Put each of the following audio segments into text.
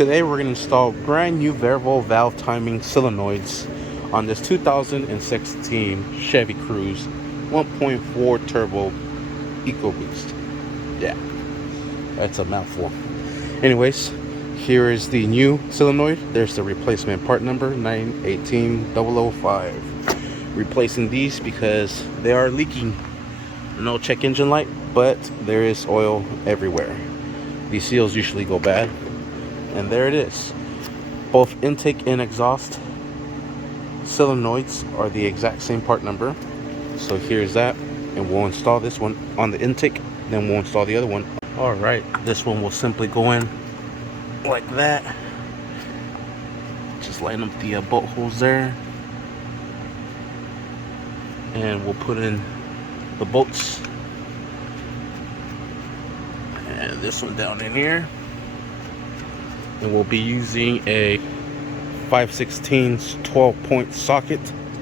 Today we're going to install brand new variable valve timing solenoids on this 2016 Chevy Cruze 1.4 turbo EcoBoost. Yeah, that's a mouthful. Anyways, here is the new solenoid. There's the replacement part number 918005. Replacing these because they are leaking. No check engine light, but there is oil everywhere. These seals usually go bad, and there it is. Both intake and exhaust solenoids are the exact same part number. So here's that, and we'll install this one on the intake, then we'll install the other one. All right, this one will simply go in like that. Just line up the bolt holes there, and we'll put in the bolts, and this one down in here. And we'll be using a 5/16 12-point socket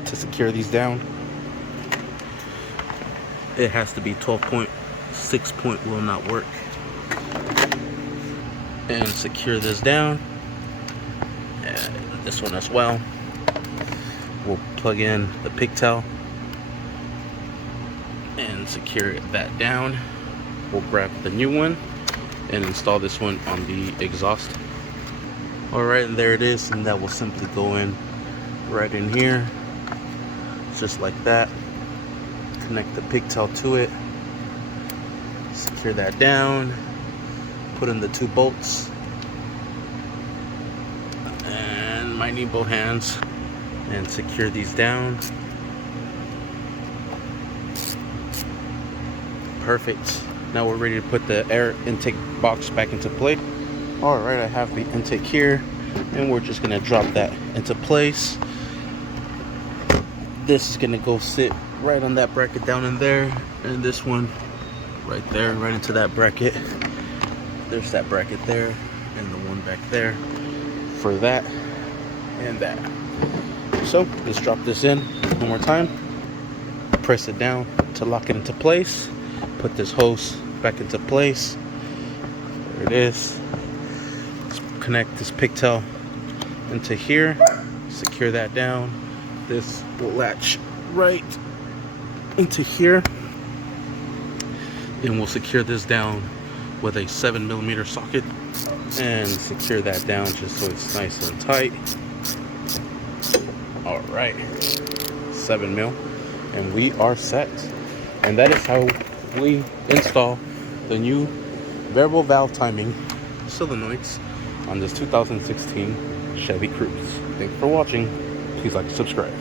to secure these down. It has to be 12-point, 6-point will not work. And secure this down, and this one as well. We'll plug in the pigtail and secure that down. We'll grab the new one and install this one on the exhaust. Alright, and there it is, and that will simply go in right in here, just like that. Connect the pigtail to it, secure that down, put in the two bolts, and might need both hands, and secure these down. Perfect. Now we're ready to put the air intake box back into place. Alright, I have the intake here, and we're just gonna drop that into place. This is gonna go sit right on that bracket down in there, and this one right there, right into that bracket. There's that bracket there, and the one back there for that and that. So let's drop this in one more time. Press it down to lock it into place. Put this hose back into place. There it is. Let's connect this pigtail into here. Secure that down. This will latch right into here. And we'll secure this down with a 7mm socket and secure that down just so it's nice and tight. Alright, 7mm, and we are set. And that is how we install the new variable valve timing solenoids on this 2016 Chevy Cruze. Thanks for watching. Please like and subscribe.